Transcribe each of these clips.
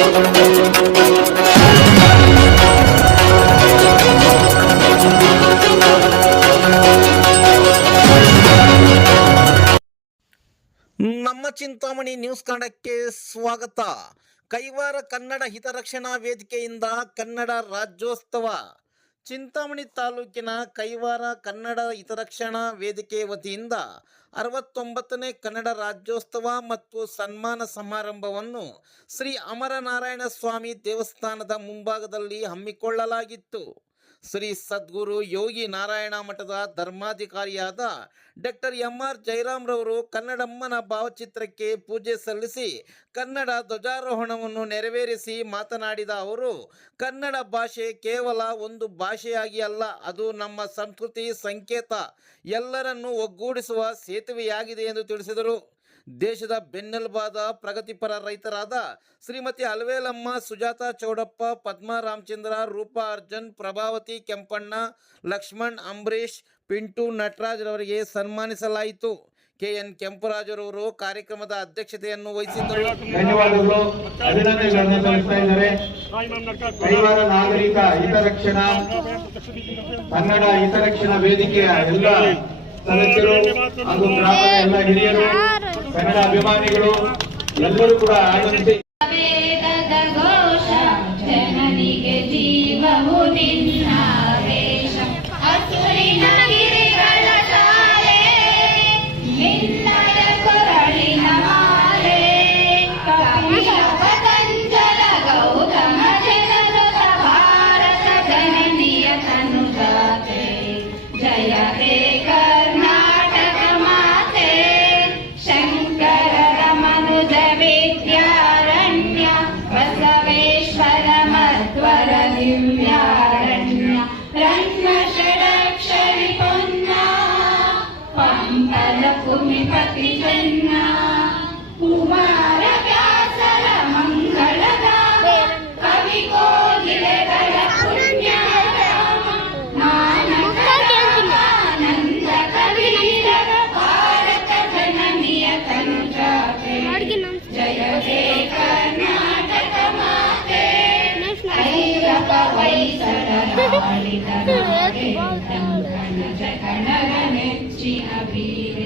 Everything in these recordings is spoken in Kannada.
ನಮ್ಮ ಚಿಂತಾಮಣಿ ನ್ಯೂಸ್ ಕನ್ನಡಕ್ಕೆ ಸ್ವಾಗತ. ಕೈವಾರ ಕನ್ನಡ ಹಿತರಕ್ಷಣಾ ವೇದಿಕೆಯಿಂದ ಕನ್ನಡ ರಾಜ್ಯೋತ್ಸವ. ಚಿಂತಾಮಣಿ ತಾಲೂಕಿನ ಕೈವಾರ ಕನ್ನಡ ಹಿತರಕ್ಷಣಾ ವೇದಿಕೆ ವತಿಯಿಂದ ಅರವತ್ತೊಂಬತ್ತನೇ ಕನ್ನಡ ರಾಜ್ಯೋತ್ಸವ ಮತ್ತು ಸನ್ಮಾನ ಸಮಾರಂಭವನ್ನು ಶ್ರೀ ಅಮರನಾರಾಯಣ ಸ್ವಾಮಿ ದೇವಸ್ಥಾನದ ಮುಂಭಾಗದಲ್ಲಿ ಹಮ್ಮಿಕೊಳ್ಳಲಾಗಿತ್ತು. ಶ್ರೀ ಸದ್ಗುರು ಯೋಗಿ ನಾರಾಯಣ ಮಠದ ಧರ್ಮಾಧಿಕಾರಿಯಾದ ಡಾಕ್ಟರ್ ಎಂ ಆರ್ ಜಯರಾಮ್ರವರು ಕನ್ನಡಮ್ಮನ ಭಾವಚಿತ್ರಕ್ಕೆ ಪೂಜೆ ಸಲ್ಲಿಸಿ ಕನ್ನಡ ಧ್ವಜಾರೋಹಣವನ್ನು ನೆರವೇರಿಸಿ ಮಾತನಾಡಿದ ಅವರು, ಕನ್ನಡ ಭಾಷೆ ಕೇವಲ ಒಂದು ಭಾಷೆಯಾಗಿ ಅಲ್ಲ, ಅದು ನಮ್ಮ ಸಂಸ್ಕೃತಿ ಸಂಕೇತ. ಎಲ್ಲರನ್ನು ಒಗ್ಗೂಡಿಸುವ ಸೇತುವೆಯಾಗಿದೆ ಎಂದು ತಿಳಿಸಿದರು. ದೇಶದ ಬೆನ್ನೆಲುಬಾದ ಪ್ರಗತಿಪರ ರೈತರಾದ ಶ್ರೀಮತಿ ಅಲ್ವೇಲಮ್ಮ ಸುಜಾತ ಚೌಡಪ್ಪ, ಪದ್ಮ ರಾಮಚಂದ್ರ, ರೂಪಾ ಅರ್ಜುನ್, ಪ್ರಭಾವತಿ ಕೆಂಪಣ್ಣ, ಲಕ್ಷ್ಮಣ್ ಅಂಬರೀಶ್ ಪಿಂಟು ನಟರಾಜ್ರವರಿಗೆ ಸನ್ಮಾನಿಸಲಾಯಿತು. ಕೆ ಎನ್ ಕೆಂಪರಾಜರವರು ಕಾರ್ಯಕ್ರಮದ ಅಧ್ಯಕ್ಷತೆಯನ್ನು ವಹಿಸಿದ್ದರು. ನಾಗರಿಕ, ಹಿತರಕ್ಷಣಾ, ಕನ್ನಡ ಹಿತರಕ್ಷಣಾ ವೇದಿಕೆಯ ಎಲ್ಲ ಸದಸ್ಯರು ಹಾಗೂ ಎಲ್ಲ ಹಿರಿಯರು. ಕನ್ನಡ ಅಭಿಮಾನಿಗಳು ಎಲ್ಲರೂ ಕೂಡ ಆಗಮಿಸಿ ಪಂಪಲ ಭೂಮಿಪತಿ ಚೆನ್ನ ಕುಮಾರ ವ್ಯಾಸರ ಮಂಗಳದ ಕವಿ ಕೋಗಿಲೆಗಳ ಪುಣ್ಯ ಮಾನಸ ಆನಂದ ಕವೀರರ ಭಾರತ ಜನನಿಯ ತನುಜಾತೆ ಜಯ ಹೇ ಕರ್ನಾಟಕ ಮಾತೆ ಐರಪ ವೈಸರ ಆಳಿದ ನಾಡೆ ಕಂಕಣ ಜಗಣರ ನೆಚ್ಚಿನ ಬೀರೆ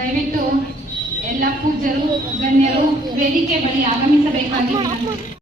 ದಯವಿಟ್ಟು ಎಲ್ಲ ಪೂಜ್ಯರು ಗಣ್ಯರು ವೇದಿಕೆ ಬಳಿ ಆಗಮಿಸಬೇಕಾಗಿ ವಿನಂತಿ.